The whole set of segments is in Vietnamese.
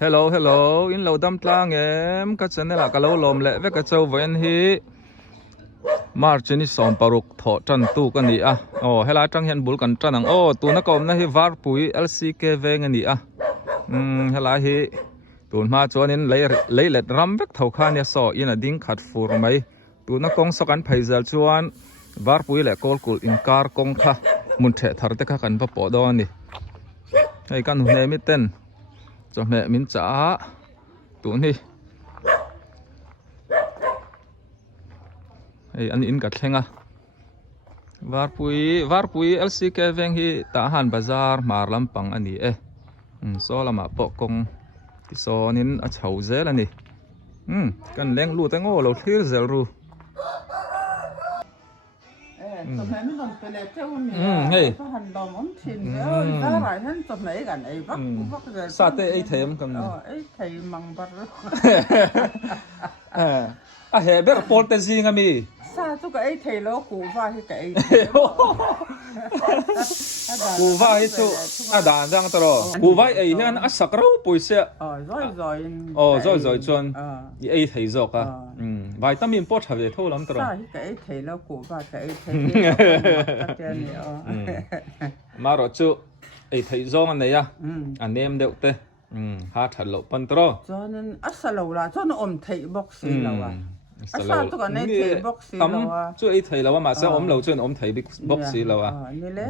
hello in lâu đâm tlang em cái chân này là cái lâu lom lệ với cái châu với anh hi margin is som paruk tho chân tu cái này à hello trăng hiện bul cần chân ang tu nó còn này var pui lck về cái này à hello hi tu mà cho nên lấy lệ ram vek thầu khan ya so in a ding khat fur mai tu nó con so kan phaizal chuan var pui le kol kul in kar kong kha mun the thar te kha kan pa po do ni ai kan hu mi ten cho mẹ mình trả tụi đi anh in cả khen à var pui LCK veng hi ta han bazar mar lampang ani so lama po kong so nin a chau zel ani kan leng lu ta ngo lo thlir zel ru hey sa te ai them kam a he ber pol te zinga mi sa tu cái thầy lo cụ va cái cụ va hi tu a dan jang tro cụ vai ai hian a sakro poise rồi chon ai thei zok a vitamin pot have tho lam tro sa cái thầy lo cụ va cái thầy mà rồi chu ai thei zong an nei a an nem deuh te ha thal lo pan tro cho nên asalo la cho nó thầy box lo à asa tu cái này thầy box lo à chu ai thei lo mà sao lo chuan thei box lo à ni le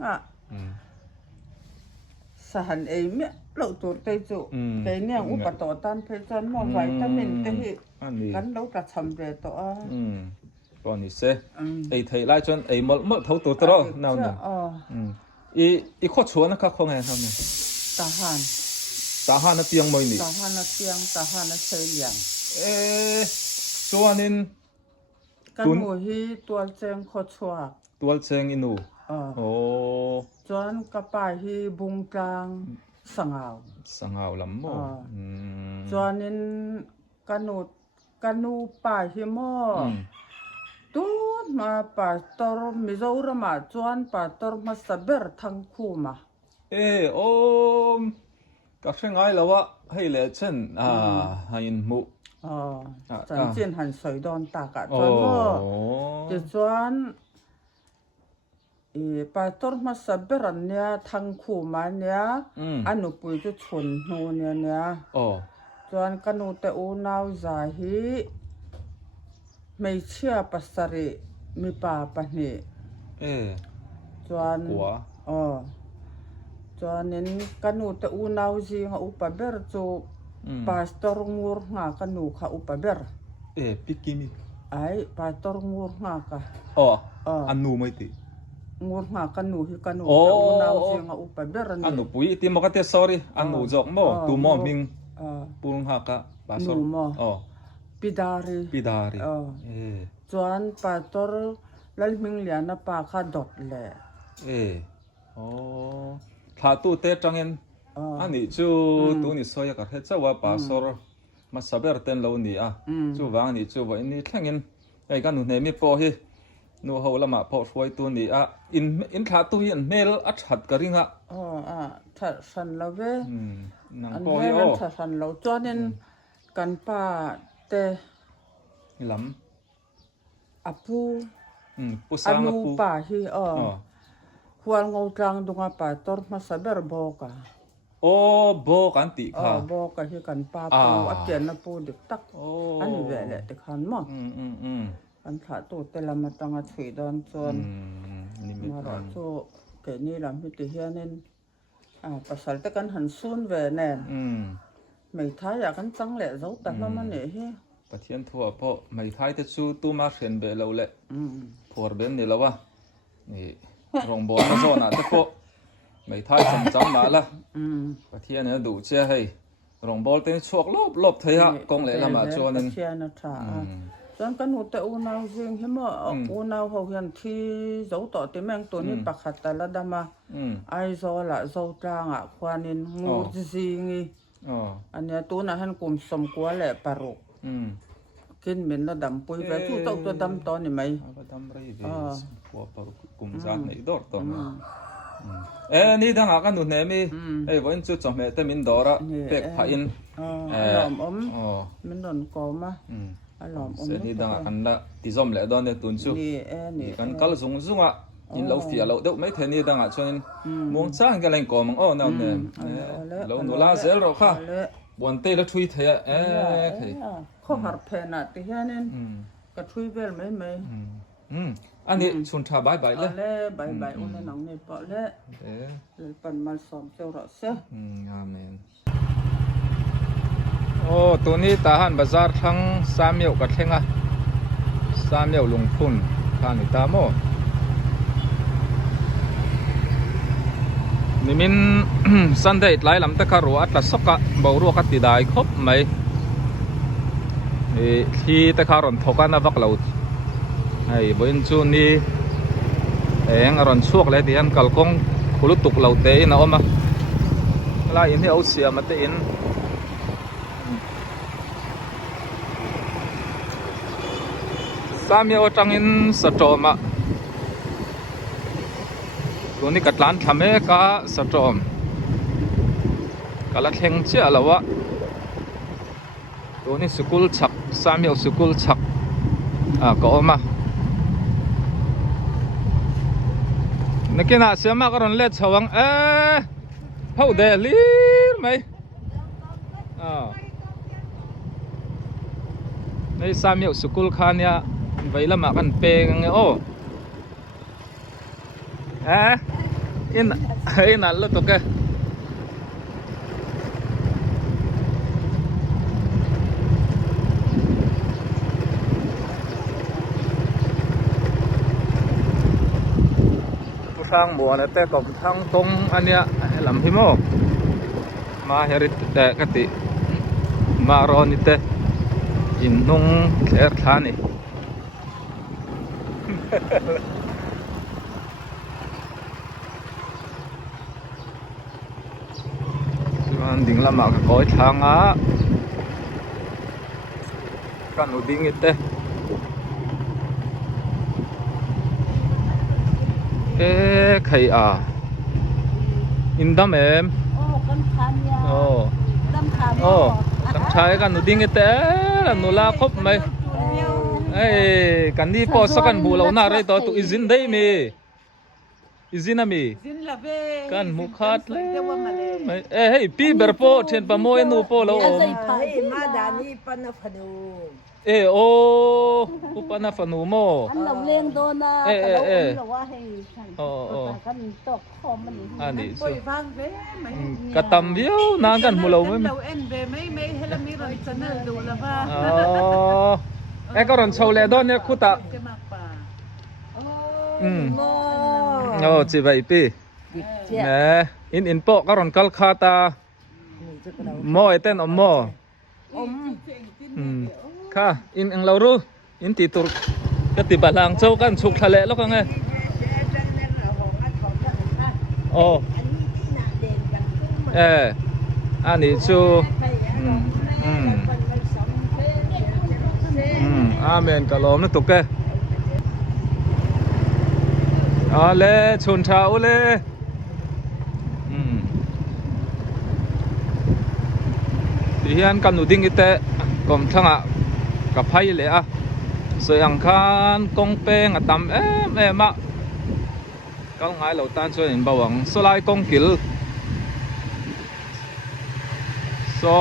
à sa han ai mi lo tu te chu cái này upato tan pe chan mo vitamin te hi kan lo ta cham ve to a còn ni se ai thei lai chuan ai mol thau tu tro nào nè i kho chuan ka khong ai tham nè ta han na piang moi ni ta han na sei liang chuanin kan mo hi tual cheng kho chua tual cheng inu chuan ka pa hi bung tlang sangau lam mo chuanin kanu pa hi mo tu ma pastor Mizoram ma chuan pastor ma saber thang khu ma các sinh ai là wa hay lệ chân hain mu chẳng chiến hành soi đòn ta cả chuan mo thì chuan pastor ma saber an nia thang khu ma nia anu pui chu chun nu nia chuan kanu te u nau za hi mei chia pasari mi pa pani chuan chuanin kanu te u nau ji nga upa ber chu pastor ngur nga kanu kha upa ber pikimi ai pastor ngur nga ka anu mai ti ngur nga kanu hi kanu te u nau ji nga upa ber ni anu pui ti mo ka te sorry anu jok mo tu mo ming pung ha ka pastor pidari chuan pastor lalming liana pa kha dot le thà tu te trangin ani chu tu ni soya ka he chawa pastor ma saber ten lo ni chu wang ni chu vai ni thlengin ai kan nu ne mi po hi nu ho lama po foi tu ni in thà tu hi an mel a that ka ringa tha san lo ve nang po hi tha san lo chuanin kan pa te lam apu pu sang anu pa hi hual ngau tlang dunga pastor ma saber boka bo kan ti kha boka hi kan pa pu akian na pu dik tak ani ve le te khan mo kan tha tu te lam tanga thui don chon ma ro chu ke ni lam hi ti hianin pasal te kan han sun ve nen mei tha ya kan chang le zo ta ma ma ne hi pathian thua po mei thai te chu tu ma khen be lo le phor ben ni lawa ni rong bo na zo na te po mei thai cham cham ma la pathian ne du che hei rong bol te chuak lop thei ha kong le lama chuanin pathian na tha chuan kan hu te u nau jing hi mo u nau ho hian thi zo to ti meng tu ni pakhat ta la dama ai zo la zo tanga khwanin ngur jingi ania tu na han kum som kwa le paru kin min na dam pui ve thu to dam to ni mai dam rei ve kwa paru kum zan nei dor to นี่ทางอากันหนุนเนี่ยมีวันจุดจอมแต่มินดอระเป็กพาอินหลอมอมมันโดนกอมาหลอมอมนี่ทางอากันละที่จอมเลยตอนเนี่ยตุนชูกันกัลซุงซุงอ่ะยินเราเสียเราเดี๋ยวไม่เท่านี้ทางอาชนมองจ้างกันแรงกอมังนั่นเนี่ยเราหนูลาเซลเราค่ะวันเตะแล้วทุยเทียเขาหัดแผ่นอ่ะที่นั่นก็ทุยเวลไม่อันนี้ชุนทาบายเลยบายอุ้นน้องเนี่ยปะเลยปั่นมาซ้อมเจ้าเราเสียอาเมนโอ้ตัวนี้ตาหันบาซาร์ทั้งสามเหยวกับเท่งอ่ะสามเหยวลงทุนทานตาโมนี่มินสันเดย์หลายลำตะคารัวอัตสกะบารัวกัดติได้ครบไหมที่ตะคารอนทกันนับกลาวไอ้บนจูนี่อรอนช่วงเลยที่อันกัลกงคุลุตุกเหล่าเตยนะอมะลายอินที่เอาเสียมาเตยนสามีเอาจังอินสะโจมะตัวนี้กัดล้านทำเอกาสะโจมกัลเทงเจ้าละวะตัวนี้สกุลฉักสามีเอาสกุลฉักก็อมะนักกินอาเซียมากรอนเล็ดชวังเผาเดลีไหมในสามีสกุลคานเนี่ยไปละมากันเปงโอ้อินนั่นละตัวแกทางบัวเนี่ยแต่กับทางตรงอันเนี้ยลำพิโมมาเฮริตแต่กติมารอนิเตอินนงแคร์ทานี่มันดิ่งละมาก็คอยทางกันอุดิ่งอิเตใครอินดัมกันขันยาดัมชายกันหนูดิ้งเตะหนูลาครบไหมกันนี่พอสักกันบูเราหน้าไรต่อตุอิจินได้มีอิจินามีกันมุขัดเลยเฮ้ยปีเบอร์โปเชนปะโมยนูโปแล้วมาดานี่ปนฟนูโอ้อุปนาฟนูโมอันเราเลี้ยงโดนะเราว่าให้กันตกคอมันอันนี้ปล่อยฟังเว้ยกระตำเบี้ยวนานกันมูเราไม่เราเอ็นเบไม่ให้เรามีรอนจะเนื้อดูแล้วว่าก็รอนโชว์เลดอนเนี่ยคุตะจีบไปปีอินโปก็รอนกัลคาตาโมเอเต้นอมโมค่ะอินเรารู้อินติตุรก็ติบาลังเจ้ากันสุกทะเลแล้วก็ไงโอ้อันนี้ชูอาเมนกะลอมนะตุกแกเล่ชนชาวเล่ที่ฮันกันหนูดิ้งอิเตะกลมทั้งกับไพ่เลยสวยอังคารกงเป้งตำมะก็ง่ายเราตันช่วยเห็นบ่าวังสลายกงกิล so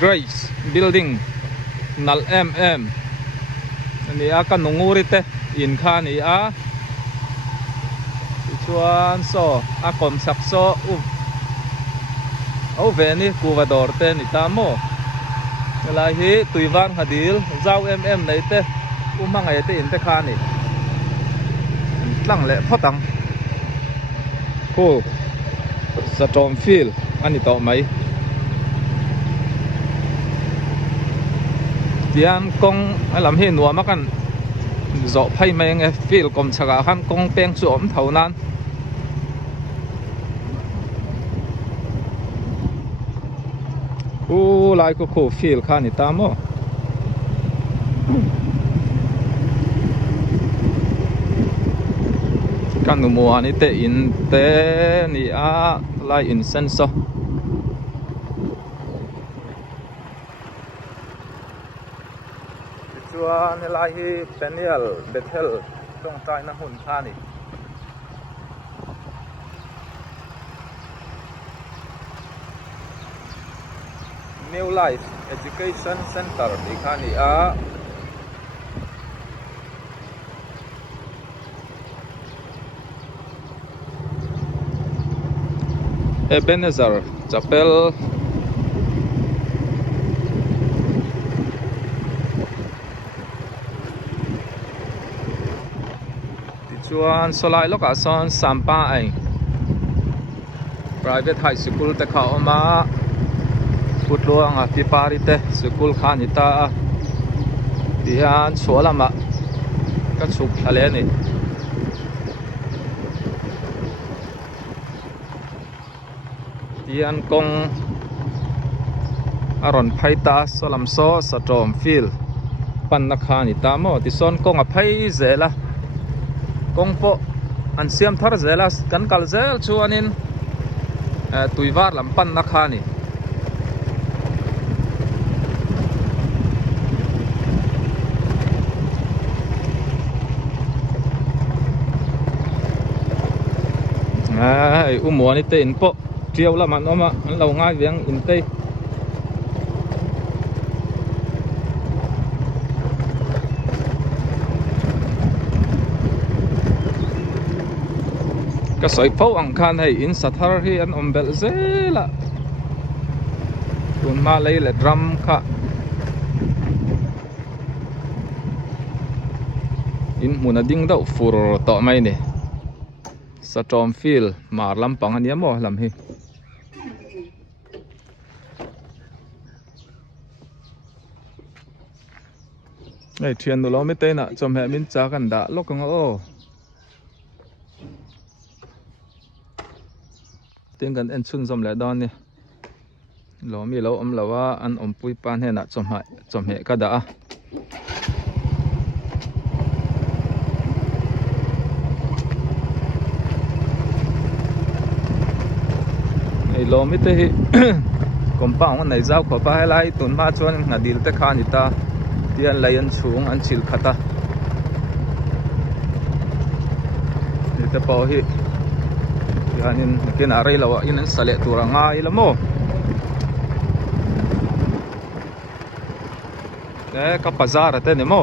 Grace building นัลอันนี้กันนงูริเตอินคานี่ชวนโซกลมสักโซเอาเวนี่กูวาดอร์เตนิตามโมเวลาฮีตุยวันฮัดิลเจ้าในเตมังไงเตอินเตคานี่ตั้งเละพ่อตังกูสตอมฟิลอันนี้ต่อไหมเดียนกงลำเห็นหัวมากันจ่อไพ่ไม่ไงฟิลกลมฉกาขันกงเปียงสวมเท่านั้นลายก็ฟิลข้านี่ตามโม kan nu mua ni te in te ni a lai incense chuan lai hi Peniel Bethel tong tai na hun kha ni New Life Education Center di kha ni a Ebenezer Chapel chuan solai loka son sampa ai private high school te kha oma putluang a pipari te school khan ita tian cholama ka chuk thale ni tian kong aron phaita solam so satom fil pan na khan ita mo ti son kong a phai zela kong po an siam thar zela kan kal zel chuanin tuiwar lam pan na khani ai umuan ite in po triau la man oma an lo ngai viang in te ka soi phau ang khan hei in sathar hi an ombel zela tun ma lei le drum kha in muna ding dau fur to mai ni satom fil mar lampang ania mo lam hi ei thian nu lo mi te na chom he min cha kan da lokang o tin kan en chun zom le don ni lo mi lo om lawa an om pui pan he na chom he ka da a ei lo mi te hi compound an nei zau kho pa helai tun ma chuan na dil te khan ita tian lai an chung an chil khata ni te pau hi yanin kin arai lawa in an sale turanga ilamo ka bazar ate ni mo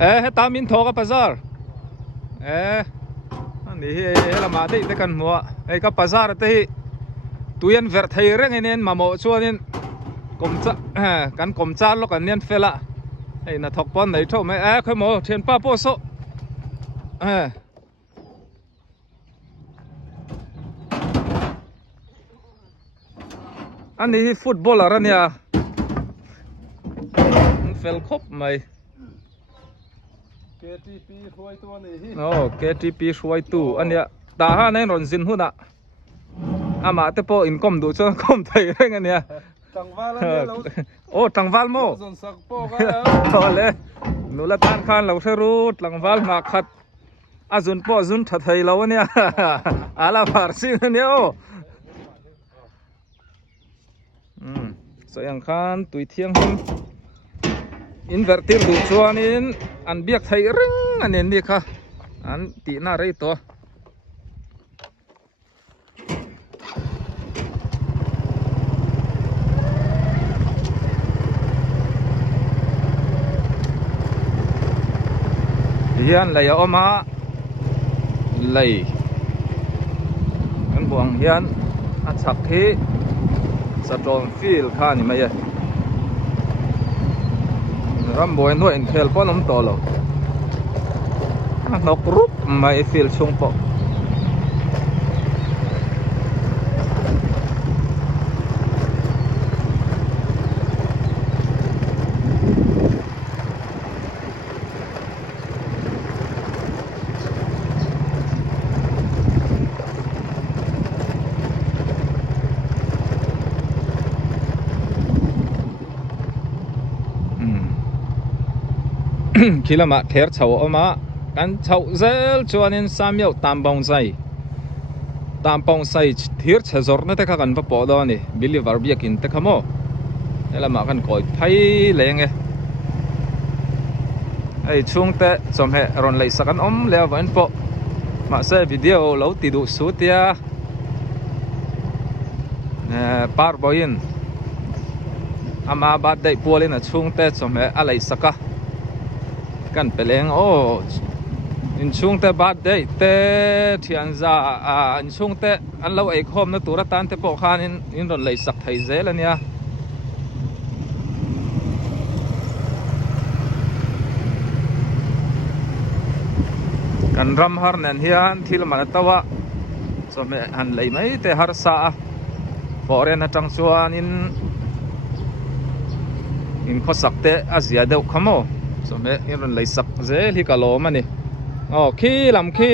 heta min thoka bazar ani hi lama dei te kan mo ka bazar ate hi tuyan ver thei reng inen mamo chuanin komcha kan komcha lo kan nian fela ei na thok pon nei tho me khoi mo thian pa po so ani hi footballer ania fel khop mai KTP huai tu ani hi KTP huai tu ania ta ha nei ron zin huna ama te po income du cho kom thei reng ania tangwal ania lo tangwal mo zon sak po ka tole nula tan khan lo therut langwal ma khat azun po zun tha thei lo ania ala farsin ania so yang khan tui thiang him invertir du chuanin an biak thei ring anen ni kha an ti na rei to hian lei a oma lei kan buang hian a chak hi satom fil kha ni mai ram boy no en khel pon om to lo nok rup mai fil chung po khilama kher chho oma kan chau zel chuanin Samuel tampong sai thir chhezor na te kha kan va po do ni believer biakin te khamo elama kan koi phai lenge ai chung te som he ron lei sakan om le van po ma se video lo ti du su tia par boyin ama bat dai polin a chung te som he alai saka kan peleng o in chung te bat dai te thian za in chung te an lo ei khom na tura tan te po khan in ron lei sak thai zel ania kan ram har nen hian thil man tawa so me han lei mai te har sa foreign atang chuan in khosak te azia deuh khamo so me in ron lei sak zel hi kalom ani khi lam khi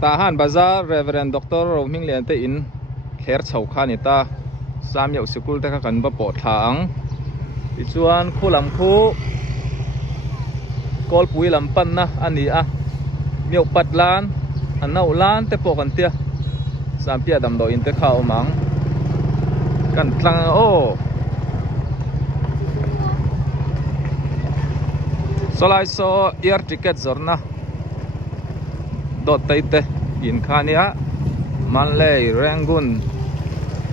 ta han bazar reverend doctor roming lian te in kher chho khani ta Samuel school te kha kan ba po thang ti chuan khulam khu kol pui lam pan na ani a miau pat lan an nau lan te po kan tia sampia dam do in te khao mang kan tlang o solai so air ticket zorna dot taite in khania manlei rangun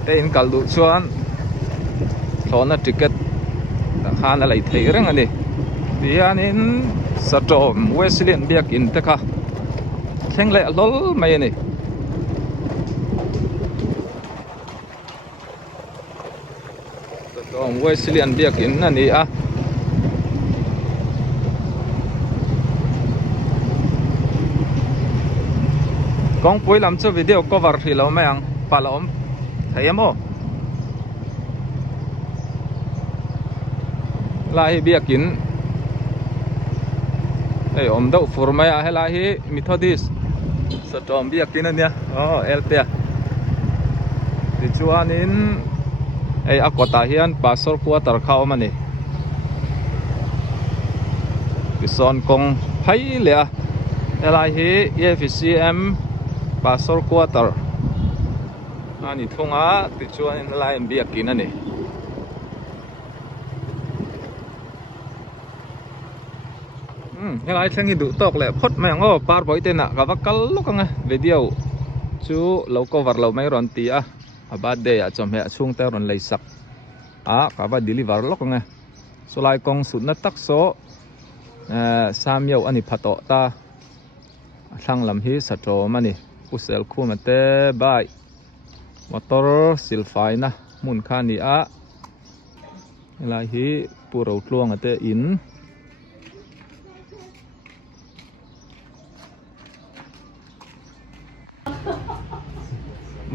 te in kaldu chuan thona ticket ta khana lai thei reng ani bianin satom wesleyan biak in te kha thengle lol mai ni satom wesleyan biak in ani a kong pui lam chu video cover hi lo mai ang palom thayamo lai biakin ei om deuh fur mai a helai hi Methodist satom biakin ania elpia ti chuanin ei akota hian pastor quarter khau mani ti son kong phai le a helai hi EFCM pastor quarter ani thunga ti chuanin helai biakin ani helai thangi du tok le phot mai ngo par boi te na ka vakal lokanga video chu lo cover lo mai ron ti a birthday a chom he chung te ron lei sak a ka va deliver lokanga solai kong sut na tak so Samuel ani phato ta thlang lam hi sato mani usel khu mate bai motor silfai na mun khani a helai hi puro tluang ate in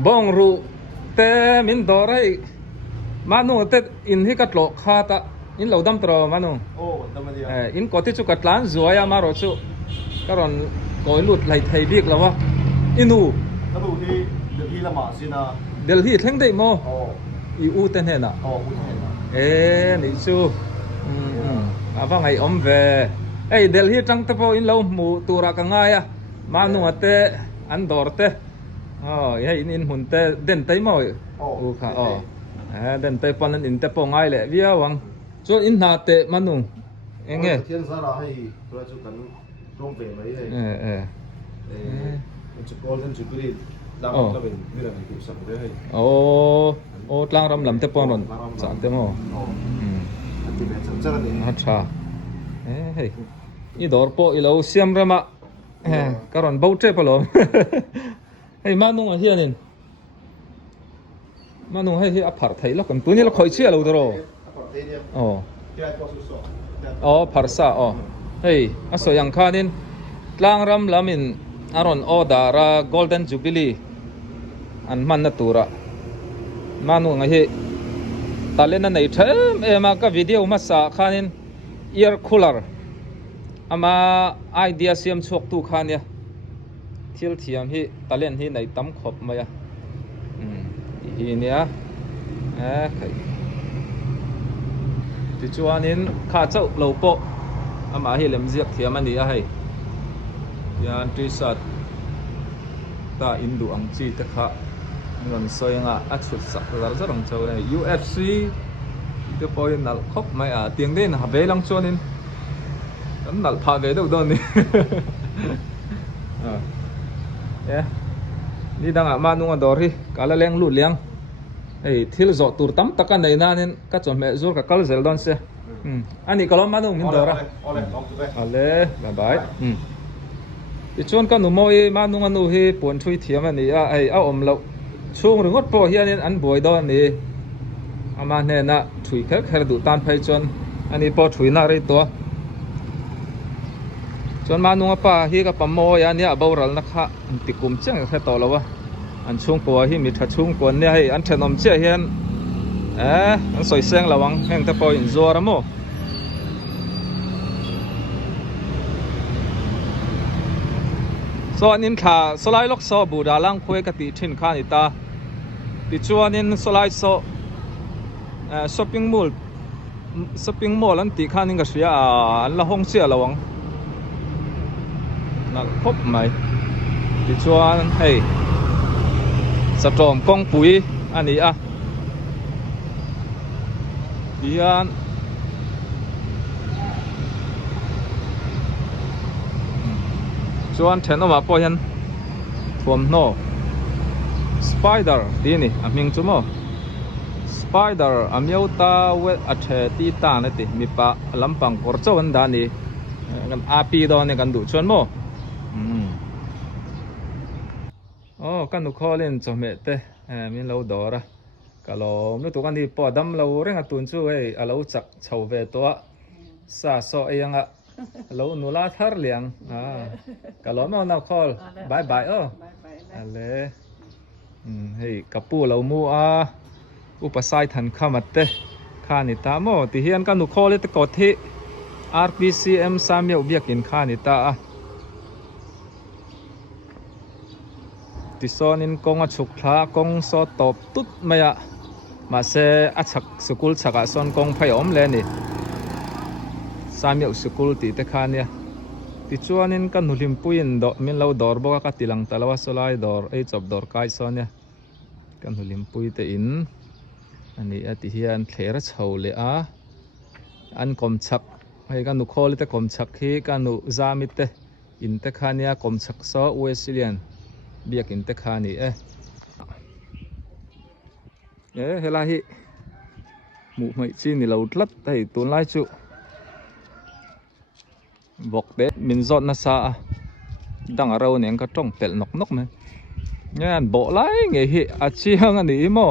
bong ru te min dorai manu te in hi katlo kha ta in lo dam tro manu in ko ti chu katlan zuaya maro chu karon koi lut lai thai bik lawa inu hi Delhi lama sina Delhi thleng dei mo i u ten he na ni chu ava ngai om ve ei Delhi tang te po in lo mu tura ka nga ya manu ate an dor te hey in hun te den tai mo u kha den tai pan in te po ngai le via wang cho in na te manu enge thiên sa ra hai tura chu kan rom ve mai chu golden jubilee dam la ben ni la ku sam de hai tlang ram lam te pon ron cha te mo ti be chang cha ni acha hey i dor po i lo siam rama karon bau tre palo hey manung a hianin manung hey a phar thai lo kan tu ni lo khoi chi lo dro pharsa hey a so yang khanin tlang ram lamin aron odara golden jubilee an man na tura manung a hi talena nei them ema ka video ma sa khanin ear cooler ama idea siam chok tu khania thil thiam hi talen hi nei tam khop maya hi nia ti chuanin kha chau lo po ama hi lem ziak thiam ani a hei yan t-shirt ta indu ang chi te kha ngon soinga a chut sak zar zar ang chaw nei UFC te poi nal khop mai a tiang den ha be lang chonin kan nal pha ve do don ni yeah ni dang a manung a dor hi kala leng lu liang ei thil zo tur tam taka nei na nen ka chom me zur ka kal zel don se ani kalom manung min dora Ole, long to be. ale bye bye ti chon ka nu moi manung anu hi pon thui thiam ani a ei a om lo chung ringot po hian an boi don ni ama ne na thui kher kher du tan phai chon ani po thui na rei to chon manung apa hi ka pamo ya ni a boral na kha tikum chang kha to lawa an chung po hi mi tha chung kon ne hei an thenom che hian an soi seng lawang heng ta po in zora mo so anin kha solai lok so bu da lang khoi ka ti thin kha ni ta ti chuan in solai so shopping mall an ti kha ning ka sia an la hong sia lawang na khop mai ti chuan hei satrom kong pui ani a hian chuan then oma po hian thuam no spider ti ni a ming chu mo spider amiau ta we a the ti ta na ti mi pa lampang kor chaw an da ni kan api do ne kan du chuan mo kan nu kholin chome te min lo dora kalom nu tu kan ni po dam lo renga tun chu ei a lo chak chho ve to sa so ayanga lo nu la thar liang kalom na khol bye bye ale hei kapu lo mu a upasai than khamate khani ta mo ti hian kan nu khole te ko thi RPCM samyau biakin khani ta a ti sonin kong a chuk thla kong so top tut maya ma se a chak school chaka son kong phai om le ni samyau school ti te khania ti chuanin kan nulim puin do min lo dor boka ka tilang talawa solai dor ei chop dor kai sonia kan nulim pui te in ani ati hian thlera chho le a an kom chak hei kan nu kholi te kom chak hi kan nu zamit te in te khania kom chak so wesilian biak in te khani hela hi mu mai chi ni lo tlat hei tun lai chu vok de min zot na sa dang aro neng ka tong pel nok nok me ngan bo lai nge hi a chiang ani mo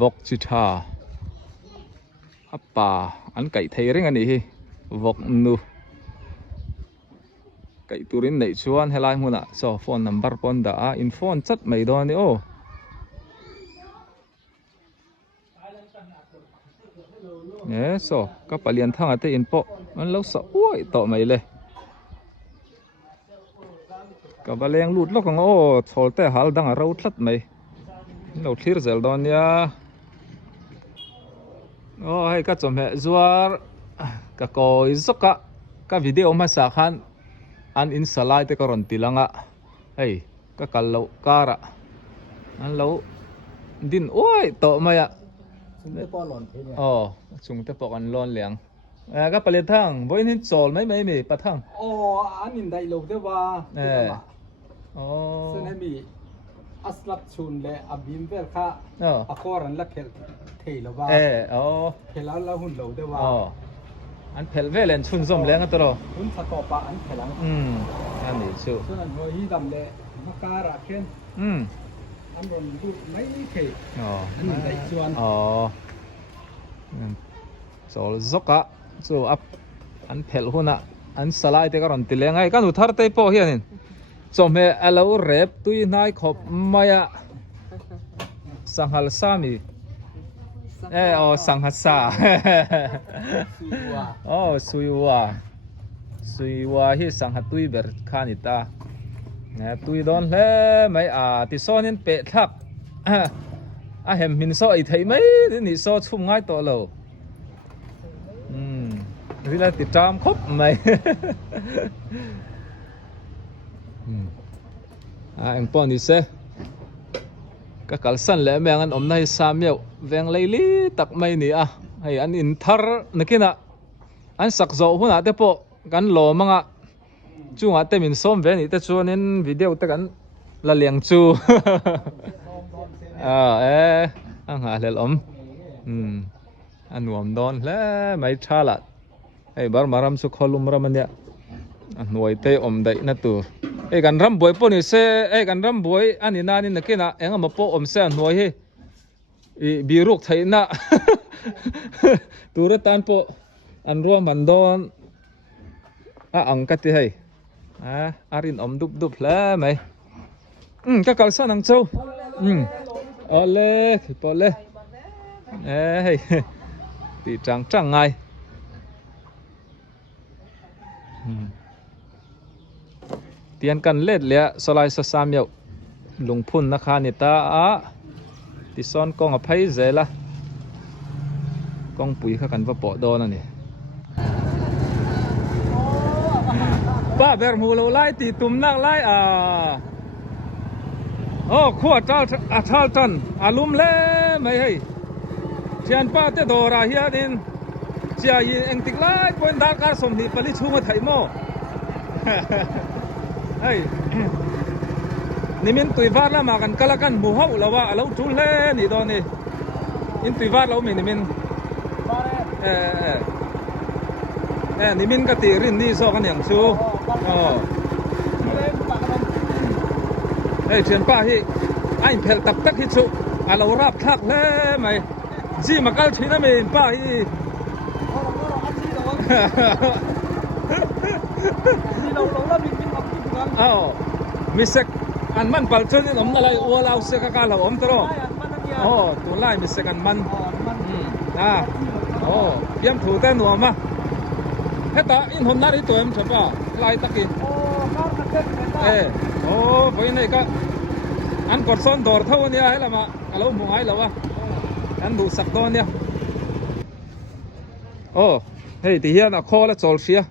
vok chi tha apa an kai thei ring ani hi vok nu kai turin nei chuan helai hmuna so phone number pon da a in phone chat mai do ni o so ka palian thang ate in po an lo sa oi to mai le ka baleng lut lok ang o cholte hal dang ro thlat mai lo thlir zel don ya hei ka chom he zuar ka koi zoka ka video ma sa khan an in salai te karon tilanga hei ka kallo kara an lo din oi to maya Chúng po lon thế nhỉ? Chung te pok an lon liang ka palet thang boin hin chol mai mai mi pathang Anh nhìn đây lâu thế ba. Xin em bị aslap chun le abim vel kha. Akhoran la khel thei lo ba. Khela la hun lâu thế ba. An phel velen chun zom leng atro Hun sa to pa an khelang. An ni chu Cho nên hồi hi dam le makara khen. Anh ron du mấy khê. Anh nhìn đây chuan. Chol zoka chu up an phel huna an salai te karon tilengai kan uthar te po hianin chome alo rep tui nai khop maya sanghal sami sanghasa suiwa hi sanghatui ber khanita tui don hle mai ti sonin pe thak a hem min so ai thei mai ni so chum ngai to lo วิลาติดจามครบไหม em pon đi xe các cái sân lẽ mẹ ăn ôm này sam nhiều veng lấy lý tắc mày nè à hay ăn in thar nè kia nè ăn sắc dầu hôn à thế po gan lò mang à chú ngã tem in xóm về nè thế chú nên video thế gan là liang chú ăn hà lẽ ôm ăn nuông đòn lẽ mày cha lạ hay bar maram su kholum raman ya nuôi tê ôm đấy nè tu gan ram boy po ni se gan ram boy ani na ni nakina enga mapo om se nuôi hi bi ruk thai na tu ra tan po an ro man don ang ka ti hai arin om dup dup la mai ka kal sa nang chau ole thì po le hey ti chang chang ngai tiền cần lết lẹ so lại so sam yêu lùng phun na khan ta á thì son con ở thấy dễ la con bụi khá cần vào bỏ đo nè ba bèr mù lâu lại thì tụm nặng lại khua trao trần lùm lẽ mày hay tiền ba tê đồ ra hiền in chia gì anh tích lại quên đã cả sòng thì phải đi chung mà thấy mò hey nimin tui var la makan kalakan muhau lawa alo tule ni do ni in tui var lo mi nimin nimin ka ti rin ni so kan yang chu thian pa hi ain phel tak tak hi chu alo rap thak le mai ji makal thina me pa hi misek an man pal chen om na lai o lao se ka la om tro tu lai misek an man yam thu ta no ma heta in hon na ri to em chapa lai taki voi nei ka an kor son dor thau nia hai lama alo mu ai lawa an du sak don nia hey ti hian a kho la chol sia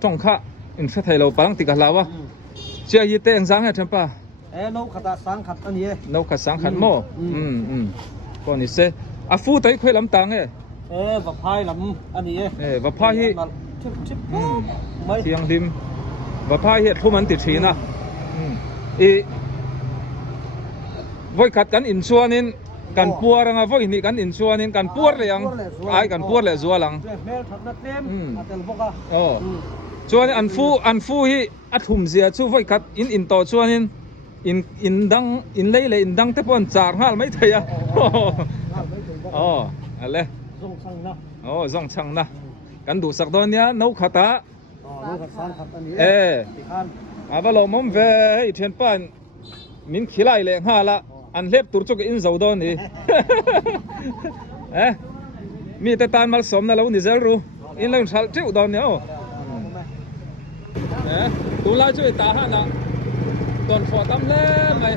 tong kha in fe thai lo palang ti ka lawa chia yi te ang sang ha champa nấu khát sáng khát anh ye nấu khát sáng khát mo còn ni se a fu tai khoi lam tang và phai lắm anh ye và phai hi thiang dim và phai hi thu man ti thina voi khat kan in chuanin kan puar anga voi ni kan in chuanin kan puar le ang ai kan puar le zualang chuan an fu hi a thum zia chu voi khat in to chuanin in dang in lei le in dang te pon char hal mai thaya ale zong chang na kan du sak don ya no khata aba lo mom ve thian pan min khilai le nga la an lep tur chu in zo don ni mi te tan mal som na lo ni zel ru in lo sal cheu don ne tu la chui ta ha na don phò tam le mày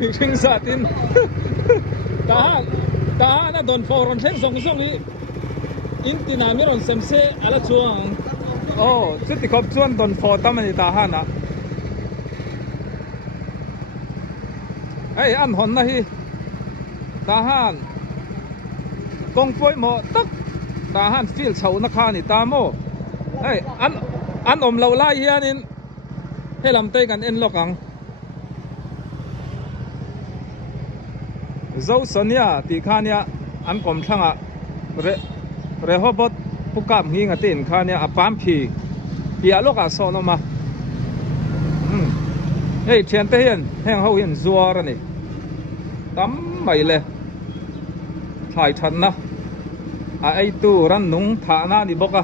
mi chinh sa tin ta na don phò ron theng song song ni in tina mi ron sem se ala chuang chu ti khop chuan don phò tam ani ta ha na ai an hon na hi ta han kong poi mo tak ta han feel chau na kha ni ta mo an om lo lai hianin he lam te kan en lokang zo sonia ti khania an kom thanga Rehoboth pukam hi ngatin khania apam phi pia loka so no ma thian te hian heng ho hian zuar ani tam mai le thai than na ai tu ran nung tha na ni boka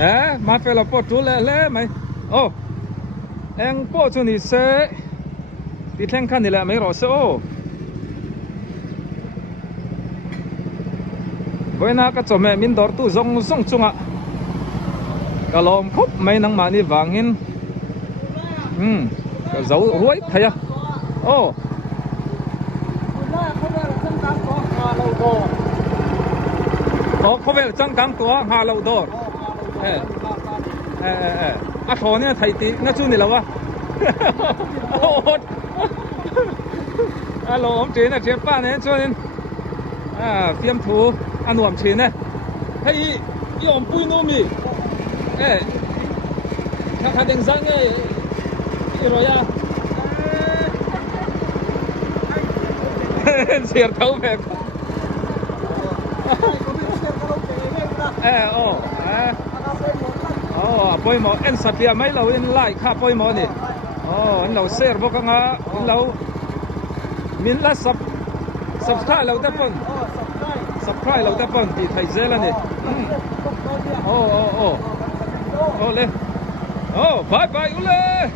nè mà phải là po tu le mày em po chu ni se ti theng khan ni la mai ro se với na ka chome min dor tu zong zong chunga kalom khop mai nang mani wangin ka zau ruai thaya ô có vẻ chân căng tua hà lâu đỏ à thò này thầy tí nó chú này là what alo ông chế này chế ba này cho nên phiêm thú ăn uống chế này hay ông bùi nô mì thằng đánh răng ấy rồi à xịt thấu về bôi mỏ em sạch liền mấy lâu em lại khá bôi mỏ nè anh lâu share vô cái ngã anh lâu mình là subscribe lâu tập phân subscribe lâu tập phân thì thầy dễ là nè lên bye bye ule